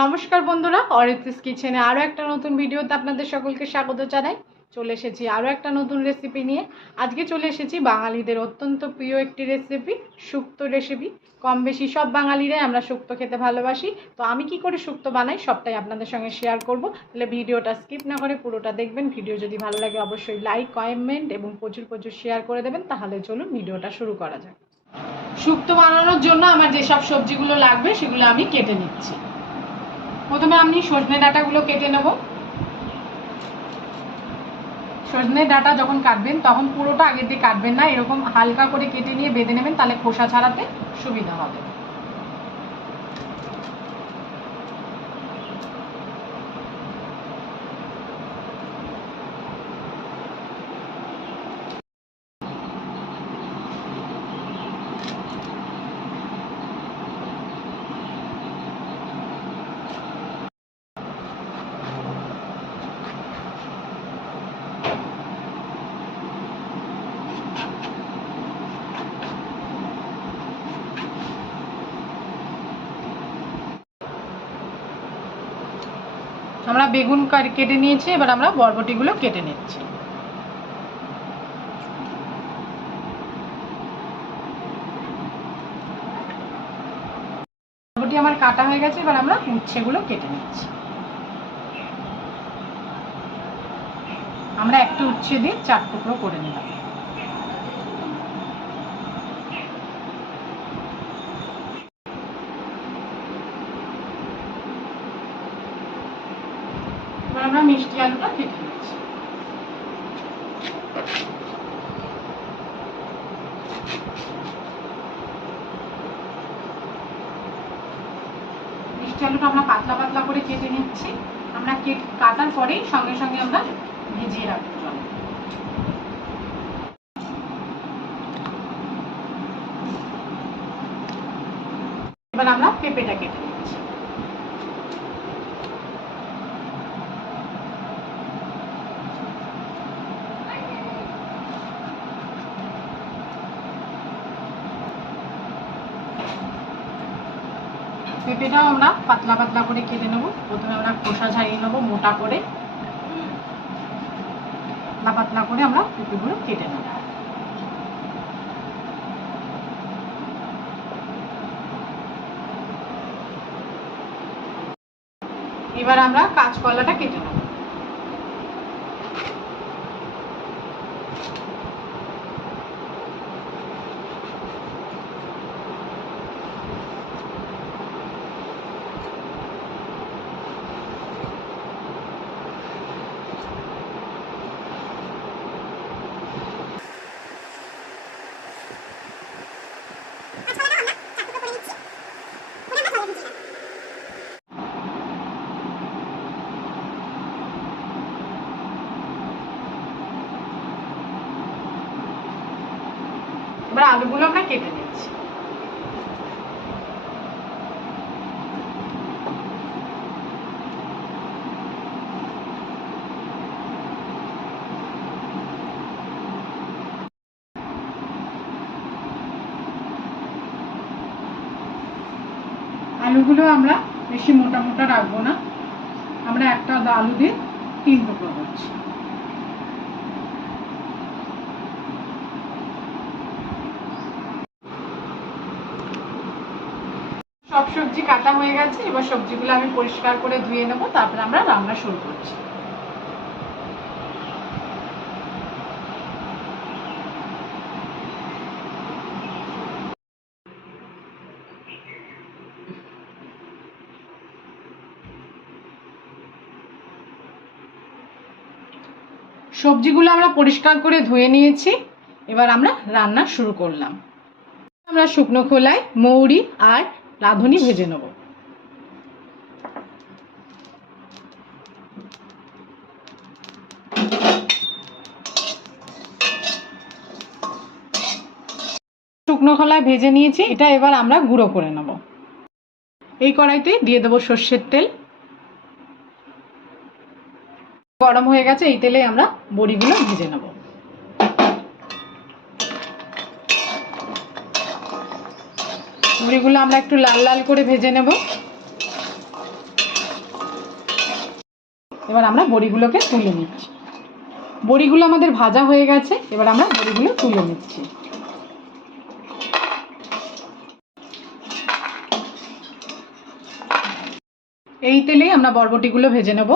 নমস্কার বন্ধুরা, অরিত্রিস কিচেনে আরও একটা নতুন ভিডিওতে আপনাদের সকলকে স্বাগত জানাই। চলে এসেছি আরও একটা নতুন রেসিপি নিয়ে। আজকে চলে এসেছি বাঙালিদের অত্যন্ত প্রিয় একটি রেসিপি, শুক্তো রেসিপি। কম বেশি সব বাঙালিরাই আমরা শুক্তো খেতে ভালোবাসি। তো আমি কি করে শুক্তো বানাই সবটাই আপনাদের সঙ্গে শেয়ার করব। তাহলে ভিডিওটা স্কিপ না করে পুরোটা দেখবেন। ভিডিও যদি ভালো লাগে অবশ্যই লাইক, কমেন্ট এবং প্রচুর প্রচুর শেয়ার করে দেবেন। তাহলে চলুন ভিডিওটা শুরু করা যাক। শুক্তো বানানোর জন্য আমার যেসব সবজিগুলো লাগবে সেগুলো আমি কেটে নিচ্ছি। প্রথমে আমি সজনে ডাঁটাগুলো কেটে নেব। সজনে ডাঁটা যখন কাটবেন তখন পুরোটা আগে দিয়ে কাটবেন না, এরকম হালকা করে কেটে নিয়ে বেঁধে নেবেন, তাহলে খোসা ছাড়াতে সুবিধা হবে। আমরা বেগুন কেটে নিয়েছি, এবার আমরা বরবটিগুলো কেটে নিচ্ছি। বরবটি আমার কাটা হয়ে গেছে, এবার আমরা উচ্ছেগুলো কেটে নিচ্ছি। আমরা একটা উচ্ছে দিয়ে 4 টুকরো করে নিলাম। এবার আমরা মিষ্টি আলুটা কেটে নিচ্ছি। মিষ্টি আলুটা আমরা পাতলা পাতলা করে কেটে নিচ্ছি। আমরা কাটার পরেই সঙ্গে সঙ্গে আমরা ভিজিয়ে রাখবো জলে। এবার আমরা পেঁপেটা কেটে নিচ্ছি। পেঁপেটাও আমরা পাতলা পাতলা করে কেটে নেব। প্রথমে আমরা খোসা ছাড়িয়ে নেবো মোটা করে, পাতলা পাতলা করে আমরা পেঁপেগুলো কেটে নেব। এবার আমরা কাঁচকলাটা কেটে নেব। এবার আলুগুলো আমরা কেটে নিচ্ছি। আলুগুলো আমরা বেশি মোটা মোটা রাখবো না, আমরা একটা আলু দিয়ে 3 টুকরো করছি। সব সবজি কাটা হয়ে গেছে, এবার সবজিগুলো আমি পরিষ্কার করে ধুয়ে নেব, তারপরে আমরা রান্না শুরু করছি। সবজিগুলো আমরা পরিষ্কার করে ধুয়ে নিয়েছি, এবার আমরা রান্না শুরু করলাম। আমরা শুকনো খোলায় মৌরি আর রাঁধুনি ভেজে নেব। শুকনো খোলায় ভেজে নিয়েছি, এটা এবার আমরা গুঁড়ো করে নেব। এই কড়াইতে দিয়ে দেবো সর্ষের তেল। গরম হয়ে গেছে, এই তেলে আমরা বড়িগুলো ভেজে নেব। বড়িগুলো আমরা একটু লাল লাল করে ভেজে নেব। এবার আমরা বড়িগুলোকে তুলে নিচ্ছি। বড়িগুলো আমাদের ভাজা হয়ে গেছে, এবার আমরা বড়িগুলো তুলে নিচ্ছি। এই তেলেই আমরা বরবটিগুলো ভেজে নেব।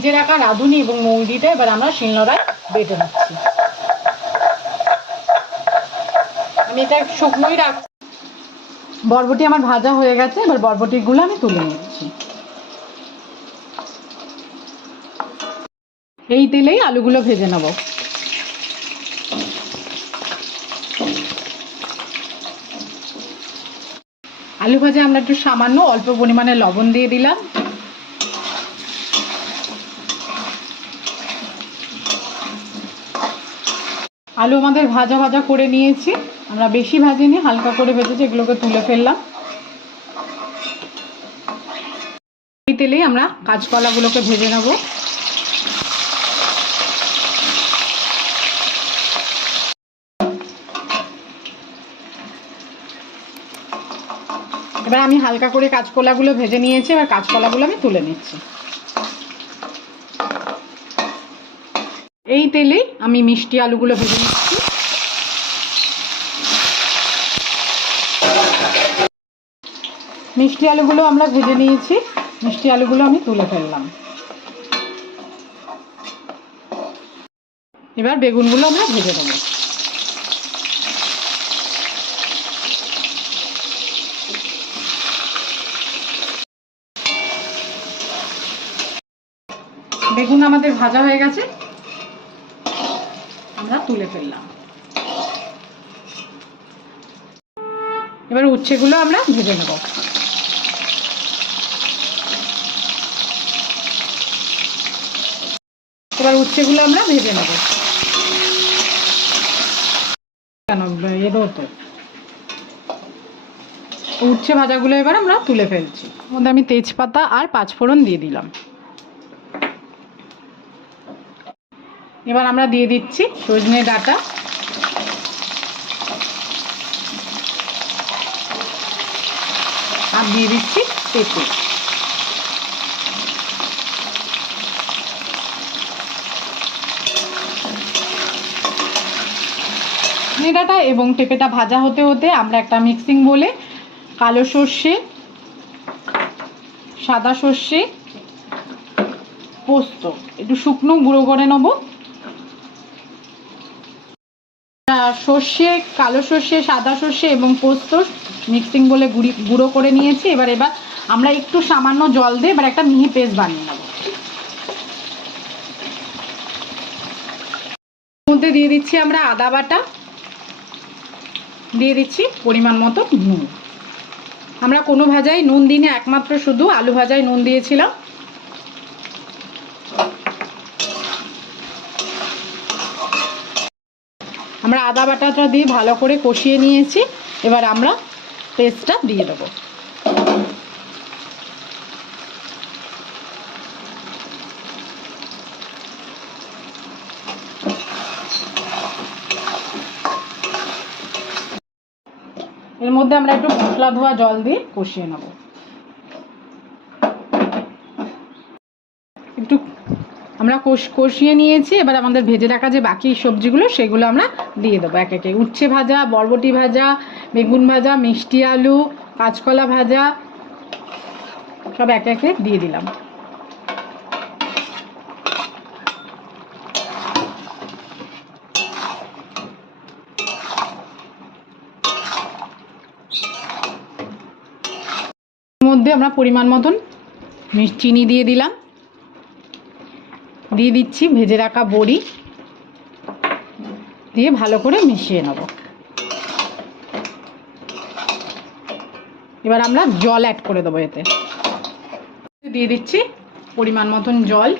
ভেজে রাখা রাঁধুনি এবং মৌরিটা এবার আমরা শিলনোড়ায় বেটে নিচ্ছি। আমি এটা শুকনোই রাখছি। বরবটি আমার ভাজা হয়ে গেছে, এবার বরবটিগুলো আমি তুলে নিচ্ছি। এই তেলেই আলুগুলো ভেজে নেব। আলু ভাজা আমরা একটু সামান্য অল্প পরিমাণে লবণ দিয়ে দিলাম। আলু আমাদের ভাজা ভাজা করে নিয়েছি, আমরা বেশি ভাজিনি, হালকা করে ভেজেছি, এগুলোকে তুলে ফেললাম। এই তেলেই আমরা কাঁচকলাগুলোকে ভেজে নেব। এবার আমি হালকা করে কাঁচকলাগুলো ভেজে নিয়েছি, এবার কাঁচকলাগুলো আমি তুলে নিচ্ছি। এই তেলেই আমি মিষ্টি আলুগুলো ভেজে নিচ্ছি। মিষ্টি আলুগুলো আমরা ভেজে নিয়েছি, মিষ্টি আলুগুলো আমি তুলে ফেললাম। এবার বেগুনগুলো আমরা ভেজে দেবো। বেগুন আমাদের ভাজা হয়ে গেছে, আমরা তুলে ফেললাম। এবার উচ্ছেগুলো আমরা ভেজে নেব। এবার উচ্ছেগুলো আমরা ভেজে নেব। উচ্ছে ভাজাগুলো এবার আমরা তুলে ফেলছি। এর মধ্যে আমি তেজপাতা আর পাঁচফোড়ন দিয়ে দিলাম। এবার আমরা দিয়ে দিচ্ছি সজনে ডাঁটা, আর দিয়ে দিচ্ছি পেঁপে। ডাঁটা এবং পেঁপেটা ভাজা হতে হতে আমরা একটা মিক্সিং বলে কালো সর্ষে, সাদা সর্ষে, পোস্ত একটু শুকনো গুঁড়ো করে নেব। সর্ষে, কালো সর্ষে, সাদা সর্ষে এবং পোস্ত মিক্সিং বলে গুঁড়ো করে নিয়েছি। এবার আমরা একটু সামান্য জল দিয়ে এবার একটা মিহি পেস্ট বানিয়ে নেব। মধ্যে দিয়ে দিচ্ছি আমরা আদা বাটা, দিয়ে দিচ্ছি পরিমাণ মতো নুন। আমরা কোনো ভাজায় নুন দিনে, একমাত্র শুধু আলু ভাজায় নুন দিয়েছিলাম। আমরা আদা বাটাটা দিয়ে ভালো করে কষিয়ে নিয়েছি, এবার আমরা পেস্টটা দিয়ে দেবো। এর মধ্যে আমরা একটু মশলা ধোয়া জল দিয়ে কষিয়ে নেব। একটু আমরা কষিয়ে নিয়েছি, এবার আমাদের ভেজে রাখা যে বাকি সবজিগুলো সেগুলো আমরা দিয়ে দেবো এক একে। উচ্ছে ভাজা, বরবটি ভাজা, বেগুন ভাজা, মিষ্টি আলু, কাঁচকলা ভাজা সব এক একে দিয়ে দিলাম। মধ্যে আমরা পরিমাণ মতন চিনি দিয়ে দিলাম, দিয়ে দিচ্ছি ভেজে রাখা বড়ি, দিয়ে ভালো করে মিশিয়ে নেব। এবার আমরা জল অ্যাড করে দেবো। এতে দিয়ে দিচ্ছি পরিমাণ মতন জল।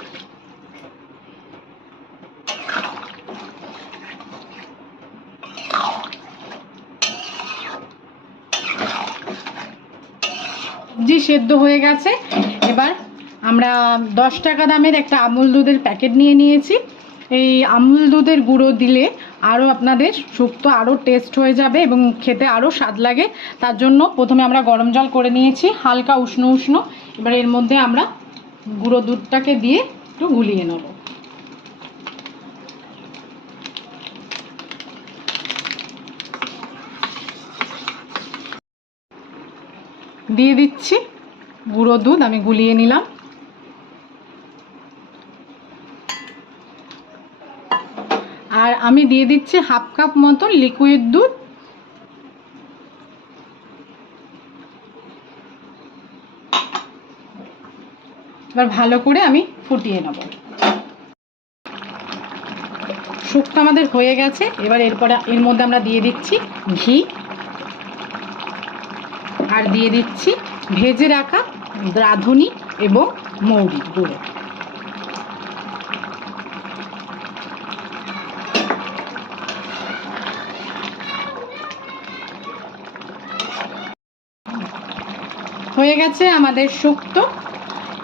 সবজি সেদ্ধ হয়ে গেছে। এবার আমরা 10 টাকা দামের একটা আমুল দুধের প্যাকেট নিয়ে নিয়েছি। এই আমুল দুধের গুঁড়ো দিলে আরও আপনাদের শুক্তো আরও টেস্ট হয়ে যাবে এবং খেতে আরও স্বাদ লাগে। তার জন্য প্রথমে আমরা গরম জল করে নিয়েছি হালকা উষ্ণ উষ্ণ। এবার এর মধ্যে আমরা গুঁড়ো দুধটাকে দিয়ে একটু গুলিয়ে নেব। দিয়ে দিচ্ছি গুঁড়ো দুধ, আমি গুলিয়ে নিলাম। আর আমি দিয়ে দিচ্ছি হাফ কাপ মতো লিকুইড দুধ। এবার ভালো করে আমি ফুটিয়ে নেব। শুক্তো আমাদের হয়ে গেছে। এবার এর মধ্যে আমরা দিয়ে দিচ্ছি ঘি আর দিয়ে দিচ্ছি ভেজে রাখা রাঁধুনি এবং মৌরি গুঁড়ো। হয়ে গেছে আমাদের শুক্তো।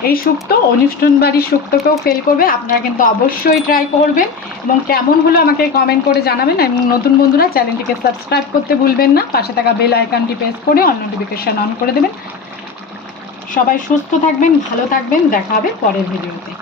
এই শুক্তো অনুষ্ঠান বাড়ির শুক্তোকেও ফেল করবে। আপনারা কিন্তু অবশ্যই ট্রাই করবেন এবং কেমন হলো আমাকে কমেন্ট করে জানাবেন। এবং নতুন বন্ধুরা চ্যানেলটিকে সাবস্ক্রাইব করতে ভুলবেন না, পাশে থাকা বেল আইকনটি প্রেস করে অল নোটিফিকেশন অন করে দেবেন। সবাই সুস্থ থাকবেন, ভালো থাকবেন, দেখা হবে পরের ভিডিওতে।